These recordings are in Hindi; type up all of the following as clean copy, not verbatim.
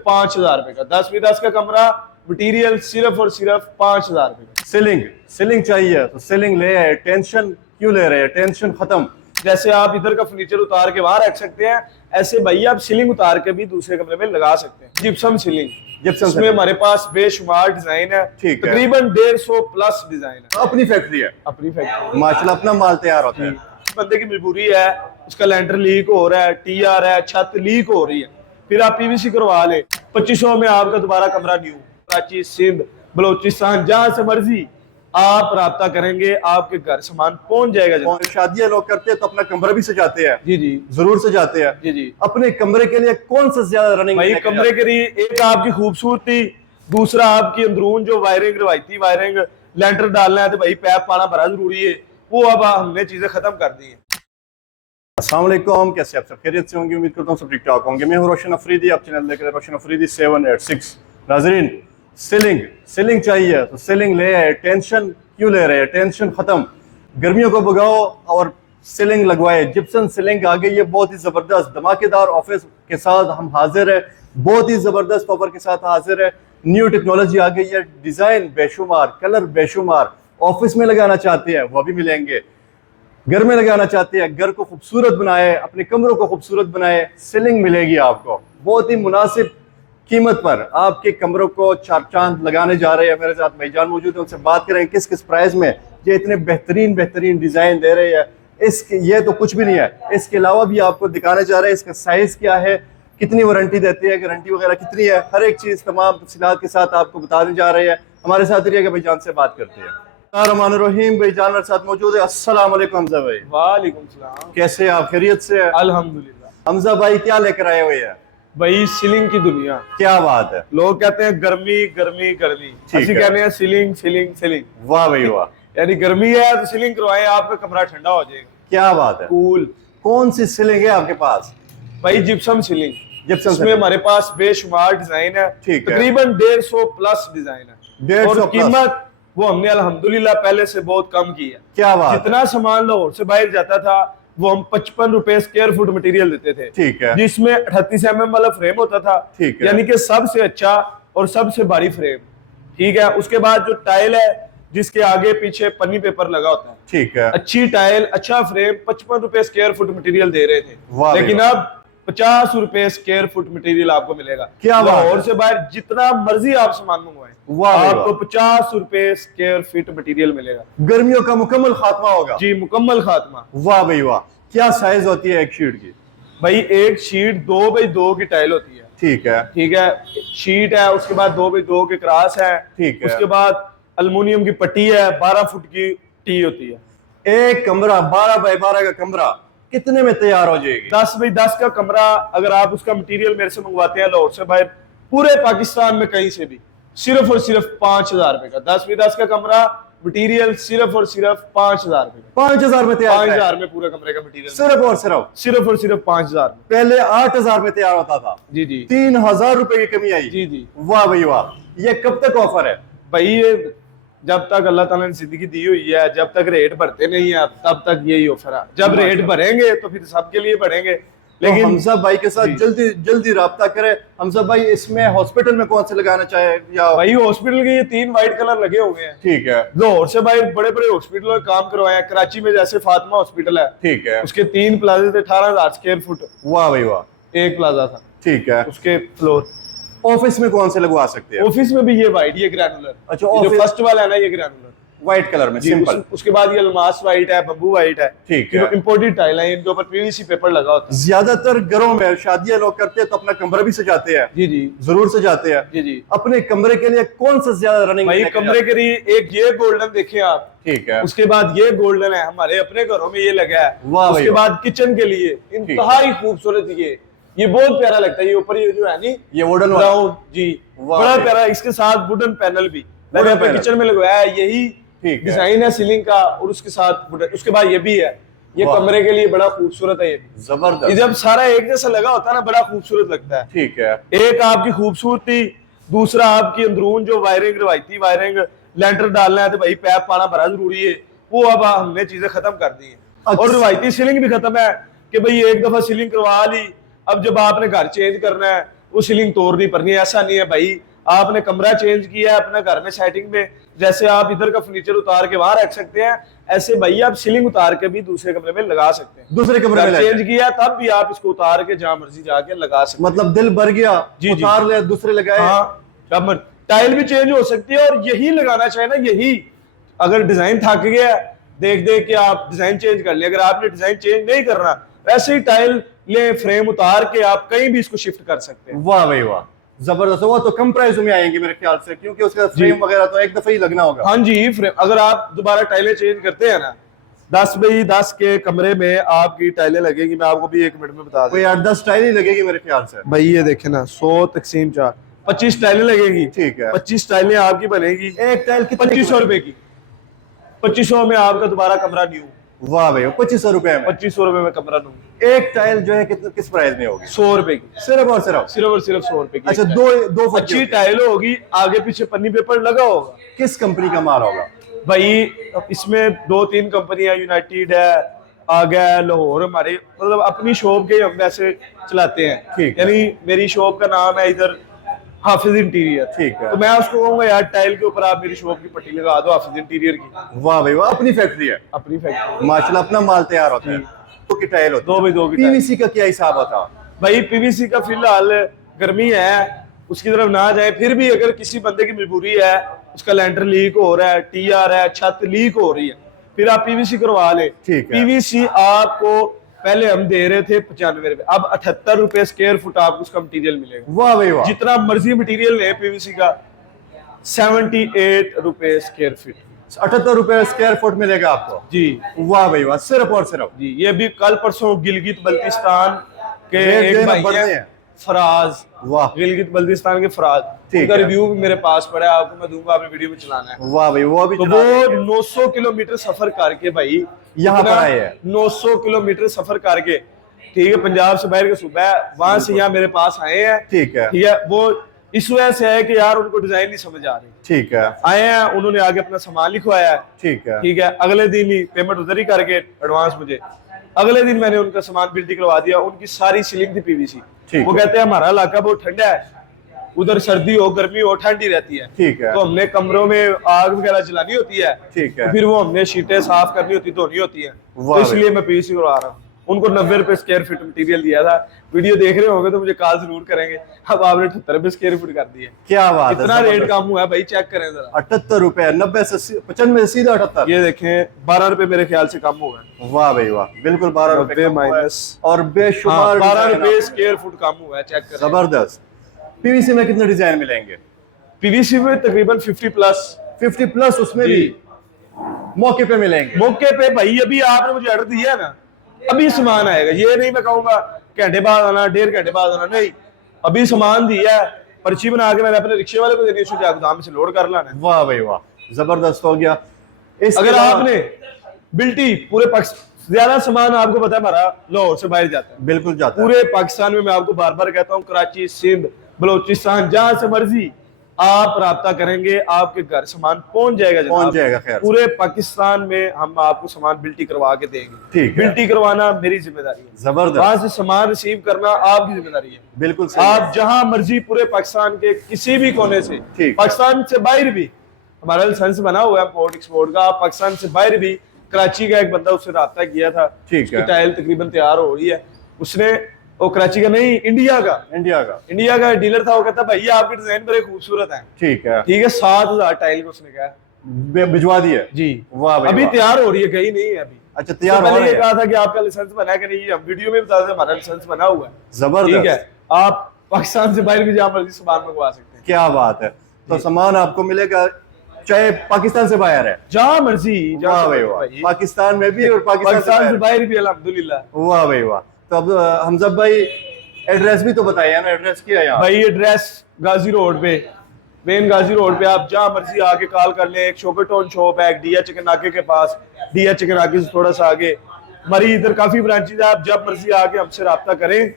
सिर्फ 5,000 रुपए का। 10x10 का कमरा, मटीरियल सिर्फ और सिर्फ 5,000 रुपए का। सीलिंग चाहिए तो सीलिंग ले आए, टेंशन क्यों ले रहे हैं, टेंशन खत्म। जैसे आप इधर का फर्नीचर उतार के वहां रख सकते हैं, ऐसे भाई आप सीलिंग उतार के भी दूसरे कमरे में लगा सकते हैं। जिप्सम सीलिंग, जिसमें हमारे पास बेशुमार डिजाइन है, तकरीबन 150 प्लस डिजाइन है। अपनी फैक्ट्री है, अपनी फैक्ट्री, माशाल्लाह अपना माल तैयार होता है। बंदे की मजबूरी है, उसका लेंटर लीक हो रहा है, टीआर है, छत लीक हो रही है, फिर आप पीवीसी करवा ले, 2500 में आपका दोबारा कमरा न्यू। कराची, सिंध, बलोचिस्तान, जहां से मर्जी आप राब्ता करेंगे, आपके घर सामान पहुंच जाएगा। शादियां लोग करते हैं तो अपना कमरा भी सजाते हैं। जी जी, जरूर सजाते हैं। जी जी। अपने कमरे के लिए कौन सा ज्यादा रनिंग? भाई कमरे के लिए एक आपकी खूबसूरती, दूसरा आपकी अंदरून जो वायरिंग, रवायती वायरिंग, लेंटर डालना है तो भाई पैप पाना बड़ा जरूरी है, वो अब हमने चीजें खत्म कर दी है। अस्सलाम वालेकुम, कैसे आप सब खैरियत से होंगे? उम्मीद करता हूँ सब ठीक ठाक होंगे। मैं हूँ रोशन अफरीदी, आप चैनल देख रहे हैं रोशन अफरीदी 786। नाजरीन, सीलिंग चाहिए तो सीलिंग ले आए, टेंशन क्यों ले रहे हैं, टेंशन खत्म। गर्मियों को भगाओ और सीलिंग लगवाए। जिप्सन सीलिंग आ गई है, बहुत ही जबरदस्त धमाकेदार ऑफर के साथ हम हाजिर है, बहुत ही जबरदस्त ऑफर के साथ हाजिर है। न्यू टेक्नोलॉजी आ गई है, डिजाइन बेशुमार, कलर बेशुमार। ऑफिस में लगाना चाहते हैं वो भी मिलेंगे, घर में लगाना चाहते हैं, घर को खूबसूरत बनाए, अपने कमरों को खूबसूरत बनाए, सीलिंग मिलेगी आपको बहुत ही मुनासिब कीमत पर। आपके कमरों को चार चांद लगाने जा रहे हैं। मेरे साथ भाईजान मौजूद है, उनसे बात करेंगे किस किस प्राइस में ये इतने बेहतरीन डिजाइन दे रहे हैं। इसके ये तो कुछ भी नहीं है, इसके अलावा भी आपको दिखाने जा रहे हैं इसका साइज क्या है, कितनी वारंटी देती है, गारंटी वगैरह कितनी है, हर एक चीज तमाम तफसीलात के साथ आपको बताने जा रहे हैं। हमारे साथ रहिएगा, भाईजान से बात करते हैं। रहमानुर्रहीम, भाईजान मेरे साथ मौजूद है। अस्सलाम वालेकुम हमजा भाई। वालेकुम सलाम। कैसे आप, खैरियत से? अल्हम्दुलिल्लाह। हमजा भाई क्या लेकर आए हुए हैं? भाई सीलिंग की दुनिया। क्या बात है, लोग कहते हैं गर्मी गर्मी गर्मी, ਅਸੀਂ कहते हैं सीलिंग सीलिंग सीलिंग। वाह भाई वाह। यानी गर्मी है तो सीलिंग करवाएं, आपका कमरा ठंडा हो जाएगा। क्या बात है, कूल। कौन सी सीलिंग है आपके पास? भाई जिप्सम सीलिंग, जिप्सम इसमें हमारे पास बेशुमार डिजाइन है, तकरीबन 150 प्लस डिजाइन है। 150 और कीमत वो हमने अल्हम्दुलिल्लाह पहले से बहुत कम की है। क्या बात, जितना सामान लाहौर से बाहर जाता था वो हम 55 रुपए स्क्वायर फुट मटेरियल देते थे, ठीक है, जिसमें 38 mm वाला फ्रेम होता था, ठीक है, यानी कि सबसे अच्छा और सबसे भारी फ्रेम, ठीक है। उसके बाद जो टाइल है जिसके आगे पीछे पन्नी पेपर लगा होता है, ठीक है, अच्छी टाइल, अच्छा फ्रेम, 55 रुपए स्क्वायर फुट मटेरियल दे रहे थे, लेकिन अब 50 रुपए स्क्वायर फुट मटेरियल आपको मिलेगा। क्या लाहौर से बाहर जितना मर्जी आप सामान मंगवाएं, आपको 50 रुपए स्क्वायर फीट मटेरियल मिलेगा। गर्मियों का मुकम्मल खात्मा होगा। जी, मुकम्मल खात्मा। वाह भाई वाह। क्या साइज होती है एक शीट की? भाई एक शीट 2x2 की टाइल होती है, ठीक है, ठीक है, शीट है, उसके बाद 2x2 के क्रॉस है, ठीक है, उसके बाद अल्युमिनियम की पट्टी है, 12 फुट की टी होती है। एक कमरा 12 बाय 12 का कमरा कितने में तैयार हो जाएगी? 10x10 का कमरा अगर आप उसका मटेरियल मेरे से मंगवाते हैं लाहौर से बाहर, पूरे पाकिस्तान में कहीं से भी, सिर्फ और सिर्फ 5,000 रुपए का। 10x10 का कमरा, मटेरियल सिर्फ और सिर्फ 5,000 रुपए। 5,000 में तैयार? 5,000 में पूरे कमरे का मटेरियल, सिर्फ और सिर्फ 5,000। पहले 8,000 में तैयार होता था। जी जी, 3,000 रुपए की कमी आई। जी जी। वाह भाई वाह। ये कब तक ऑफर है? भाई ये जब तक अल्लाह ताला ने जिंदगी दी हुई है, जब तक रेट बढ़ते नहीं है तब तक यही ऑफर है। जब रेट बढ़ेंगे तो फिर सबके लिए बढ़ेंगे। लेकिन हमजा भाई के साथ जल्दी राब्ता करें। हमजा भाई, इसमें हॉस्पिटल में कौन से लगाना चाहे? या भाई हॉस्पिटल के ये 3 वाइट कलर लगे हुए हैं, ठीक है। लाहौर से भाई बड़े बड़े हॉस्पिटल में काम करवाए हैं। कराची में जैसे फातिमा हॉस्पिटल है, ठीक है, उसके 3 प्लाजे थे, 18,000 स्क्वायर फुट। वाह भाई वाह। एक प्लाजा था, ठीक है, उसके फ्लोर। ऑफिस में कौन से लगवा सकते हैं? ऑफिस में भी ये वाइट, ये ग्रैनुलर। अच्छा, जो फर्स्ट वाला है ना, ये ग्रैनुलर व्हाइट कलर में, सिंपल। उसके बाद ये अलमास व्हाइट है, बम्बू व्हाइट है, ठीक है, इंपोर्टेड टाइल है, इनके ऊपर पीवीसी पेपर लगा होता है। ज्यादातर घरों में शादियां लोग करते हैं तो अपना कमरा भी सजाते हैं। जी जी, जरूर सजाते हैं। जी जी। अपने कमरे के लिए कौन सा ज्यादा रनिंग? भाई कमरे के लिए एक ये गोल्डन देखें आप, ठीक है, उसके बाद ये गोल्डन है, हमारे अपने घरों में ये लगा है। उसके बाद किचन के लिए इंतहाई खूबसूरत ये बहुत प्यारा लगता है। ये ऊपर ये जो है नी, ये वुडन ब्राउन, जी, बड़ा प्यारा। इसके साथ वुडन पैनल भी किचन में लगवाया है, यही डिजाइन है सीलिंग का। और उसके साथ उसके बाद ये भी है, ये कमरे के लिए बड़ा खूबसूरत है। ये जबरदस्त, जब सारा एक जैसा लगा होता है ना, बड़ा खूबसूरत लगता है, ठीक है। एक आपकी खूबसूरती, दूसरा आपकी अंदरून जो वायरिंग, रवायती वायरिंग, लेंटर डालना है तो भाई पैप पाना बड़ा जरूरी है, वो अब हमने चीजें खत्म कर दी है। और रवायती सीलिंग भी खत्म है कि भाई एक दफा सीलिंग करवा ली, अब जब आपने घर चेंज करना है वो सीलिंग तोड़नी पड़नी है, ऐसा नहीं है भाई। आपने कमरा चेंज किया है अपना घर में सेटिंग में, जैसे आप इधर का फर्नीचर उतार के वहां रख सकते हैं, ऐसे भाई आप सीलिंग उतार के भी दूसरे कमरे में लगा सकते हैं। दूसरे कमरे में चेंज किया तब भी आप इसको उतार के जहां मर्जी जाके लगा सकते हैं। मतलब दिल भर गया, उतार ले दूसरे लगाए। हाँ, टाइल भी चेंज हो सकती है, और यही लगाना चाहिए ना, यही। अगर डिजाइन थक गया देख देख के आप डिजाइन चेंज कर ले, अगर आपने डिजाइन चेंज नहीं करना वैसे ही टाइल ले फ्रेम उतार के आप कहीं भी इसको शिफ्ट कर सकते हैं। वाह भाई वाह, जबरदस्त। वो तो कम प्राइस में आएंगे मेरे ख्याल से, क्योंकि उसका फ्रेम वगैरह तो एक दफा ही लगना होगा। हाँ जी, फ्रेम अगर आप दोबारा टाइलें चेंज करते हैं ना, 10 बाई 10 के कमरे में आपकी टाइलें लगेगी, मैं आपको भी 1 मिनट में बता दूं। कोई 8-10 टाइल ही लगेगी मेरे ख्याल से भाई। ये देखे ना, 100 तकसीम 4, 25 टाइलें लगेगी। ठीक है, 25 टाइलें आपकी बनेगी। एक टाइल 2500 रुपए की, 2500 में आपका दोबारा कमरा न्यू। वाह भाई, 2500 रुपए में 2500 रुपए में कमरा न्यू। एक टाइल जो है किस प्राइस में होगी? 100 रुपए की, सिर्फ और सिर्फ सिर्फ 100 रुपए की। अच्छा, दो अच्छी टाइल होगी, आगे पीछे पन्नी पेपर लगा होगा। किस कंपनी का माल होगा भाई? इसमें 2-3 कंपनियां, यूनाइटेड है, आगे लाहौर, हमारे मतलब अपनी शॉप के हम वैसे चलाते हैं। ठीक है। यानी मेरी शॉप का नाम है इधर हाफिज इंटीरियर। ठीक है। तो मैं उसको कहूंगा यार टाइल के ऊपर आप मेरी शॉप की पट्टी लगा दो हाफिज इंटीरियर की। वाह भाई वाह, अपनी फैक्ट्री है, अपनी फैक्ट्री, माशाल्लाह, अपना माल तैयार होता है। 2 की टाइल होती है। 2 बाई 2 की। पीवीसी का क्या हिसाब होता? भाई पीवीसी का फिलहाल गर्मी है, उसकी तरफ ना जाए। फिर भी अगर किसी बंदे की मजबूरी है, उसका लेंटर लीक हो रहा है, टीआर है, छत लीक हो रही है, फिर आप पीवीसी करवा ले। ठीक है। पीवीसी आपको पहले हम दे रहे थे 95 रुपए, अब 78 रुपए स्क्वायर फुट आपको उसका मटेरियल मिलेगा। वाह भाई वाह, जितना मर्जी मटेरियल ले पीवीसी का, 78 रुपए स्क्वायर फीट। 78 रुपए स्क्वायर फुट मिलेगा आपको जी। वाह भाई वाह, सिर्फ और सिर्फ जी। ये भी कल परसों गिलगित बल्तिस्तान के एक भाई हैं फराज, वाह, गिलगित बल्तिस्तान के फराज, उनका रिव्यू भी मेरे पास पड़ा है, आपको मैं दूंगा, आपने वीडियो में चलाना है। वाह भाई, वो भी तो वो 900 किलोमीटर सफर करके भाई यहाँ पर आए हैं। 900 किलोमीटर सफर करके, ठीक है, पंजाब से बाहर के सूबा है, वहां से यहाँ मेरे पास आए हैं। ठीक है। ठीक है। वो इस वजह से है कि यार उनको डिजाइन नहीं समझ आ रही। ठीक है। आए हैं, उन्होंने आगे अपना सामान लिखवाया है। ठीक है। ठीक है। अगले दिन ही पेमेंट उधर ही करके एडवांस मुझे, अगले दिन मैंने उनका सामान बिल्टी करवा दिया। उनकी सारी सीलिंग थी पीवीसी। वो कहते हैं हमारा इलाका बहुत ठंडा है, उधर सर्दी हो गर्मी हो ठंडी रहती है। ठीक है। तो हमने कमरों में आग वगैरह जलानी होती है। ठीक है। तो फिर वो हमने शीटें साफ करनी होती, धोनी होती है, तो इसलिए मैं पीवीसी करवा रहा हूँ। उनको 90 रुपए स्क्वायर फीट मटेरियल दिया था। वीडियो देख रहे होंगे तो मुझे कॉल जरूर करेंगे। अब आपने 78 रुपए स्क्वायर फीट कर दिए। क्या बात है, इतना रेट कम हुआ है भाई, चेक करें जरा। 78 रुपए, 90 से 95 सीधा 78। ये देखें 12 रुपए मेरे ख्याल से कम हुआ है। वाह भाई वाह, बिल्कुल 12 रुपए माइनस और बेशुमार 12 रुपए स्क्वायर फुट कम हुआ है, चेक करें। जबरदस्त। पीवीसी में कितने डिजाइन मिलेंगे? पीवीसी में तकरीबन 50 प्लस उसमें भी मौके पे मिलेंगे। मौके पे भाई, अभी आपने मुझे ऑर्डर दिया ना, अभी सामान आएगा। ये नहीं मैं कहूंगा घंटे बाद आना, 1.5 घंटे बाद आना, नहीं, अभी सामान दिया है, पर्ची बना के मैंने अपने रिक्शे वाले को देनी, उसको गोदाम से लोड कर लाना। वाह भाई वाह, जबरदस्त हो गया। अगर आपने बिल्टी पूरे पाकिस्तान, ज्यादा सामान आपको पता है हमारा लाहौर से बाहर जाता है, बिल्कुल जाता है पूरे पाकिस्तान में। मैं आपको बार बार कहता हूँ, कराची, सिंध, बलोचिस्तान, जहां से मर्जी आप राब्ता करेंगे, आपके घर सामान पहुंच जाएगा। खैर, पूरे पाकिस्तान में हम आपको सामान बिल्टी करवा के देंगे। ठीक है। बिल्टी करवाना मेरी जिम्मेदारी है, जबरदस्त। वहां से सामान रिसीव करना आपकी जिम्मेदारी है। बिल्कुल सही। आप जहां मर्जी पूरे पाकिस्तान के किसी भी कोने से, पाकिस्तान से बाहर भी, हमारा लाइसेंस बना हुआ है इंपोर्ट एक्सपोर्ट का, आप पाकिस्तान से बाहर भी, कराची का एक बंदा उससे राब्ता किया था, ठीक है, टाइल तकरीबन तैयार हो रही है, उसने, वो कराची का नहीं, इंडिया का डीलर था। वो कहता भाई आपके डिजाइन बड़े खूबसूरत हैं। ठीक है। 7,000 टाइल को उसने कहा भिजवा दिया जी। वाह भाई, अभी तैयार हो रही है, कहीं नहीं है अभी। अच्छा, तैयार हो रही है। कहा था कि आपका लाइसेंस बना है कि नहीं, हम वीडियो में बता दें हमारा लाइसेंस बना हुआ है। जबरदस्त। ठीक है। आप पाकिस्तान से बाहर भी जहाँ मर्जी सामान मंगवा सकते हैं। क्या बात है। तो सामान आपको मिलेगा चाहे पाकिस्तान से बाहर है, जहाँ मर्जी। वाह भाई वाह, पाकिस्तान में भी और पाकिस्तान से बाहर भी, अल्हम्दुलिल्लाह। वाह भाई वाह। तो अब हमजा भाई एड्रेस भी तो बताइए ना, एड्रेस क्या है यहाँ? भाई एड्रेस गाजी रोड पे, मेन गाजी रोड पे, आप जहाँ मर्जी आके कॉल कर लें। एक शोकर टोन शॉप है, डिया चिकन नाके के पास, डिया चिकन नाके से थोड़ा सा आगे हमारी इधर काफी ब्रांचेज है। आप जब मर्जी आके हमसे रब्ता करें,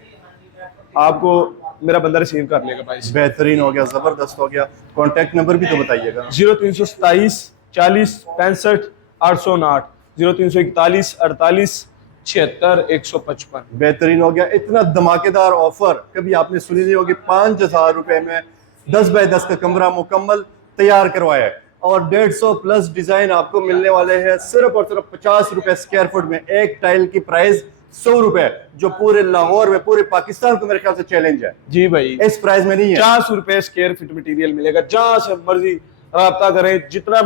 आपको मेरा बंदा रिसीव कर लेगा भाई। बेहतरीन हो गया, जबरदस्त हो गया। कॉन्टेक्ट नंबर भी तो बताइएगा। 0327 40 65 809, 0341 48 76,155। बेहतरीन हो गया। इतना धमाकेदार ऑफर कभी आपने सुनी नहीं होगी। 5,000 रुपए में 10 बाय 10 का कमरा मुकम्मल तैयार करवाया है और 150 प्लस डिजाइन आपको मिलने वाले हैं सिर्फ और सिर्फ 50 रुपए स्क्वायर फुट में। एक टाइल की प्राइस 100 रुपए, जो पूरे लाहौर में, पूरे पाकिस्तान को मेरे ख्याल से चैलेंज है। जी भाई, इस प्राइस में नहीं है। 400 रुपए स्क्वायर फीट मटेरियल मिलेगा, जहां से मर्जी राब्ता करें, जितना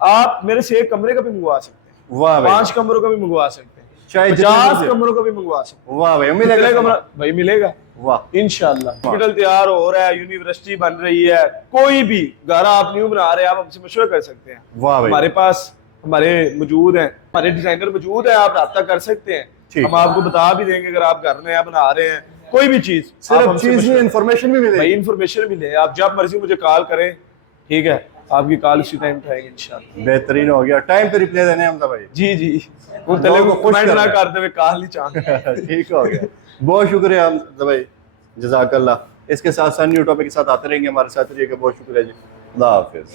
आप मेरे से एक कमरे का भी मंगवा सकते हैं, वाह भाई, 5 कमरों का भी मंगवा सकते हैं, चाहे 50 कमरों का भी मंगवा सकते हैं। वाह भाई, मिलेगा कमरा भाई, मिलेगा वाह इंशाल्लाह। हॉस्पिटल तैयार हो रहा है, यूनिवर्सिटी बन रही है, कोई भी घर आप न्यू बना रहे हैं, आप हमसे मशवरा कर सकते हैं। वाह भाई, हमारे पास हमारे मौजूद हैं, हमारे डिजाइनर मौजूद है, आप राब्ता कर सकते हैं। हम आपको बता भी देंगे अगर आप घर नया बना रहे हैं, कोई भी चीज, सिर्फ चीज में इंफॉर्मेशन भी मिलेगी भाई, इंफॉर्मेशन भी ले। आप जब मर्जी मुझे कॉल करें, ठीक है, आपकी कॉल उसी टाइम उठाएंगे इंशाल्लाह। बेहतरीन हो गया। टाइम पे रिप्लाई देने हमदा भाई। जी जी, वो तले को खुश ना करते हुए कॉल नहीं चाहते। ठीक हो गया, बहुत शुक्रिया हमदा भाई, जज़ाकल्लाह। इसके साथ साथ न्यू टॉपिक के साथ आते रहेंगे, हमारे साथ रहिएगा। बहुत शुक्रिया जी, अल्लाह हाफिज।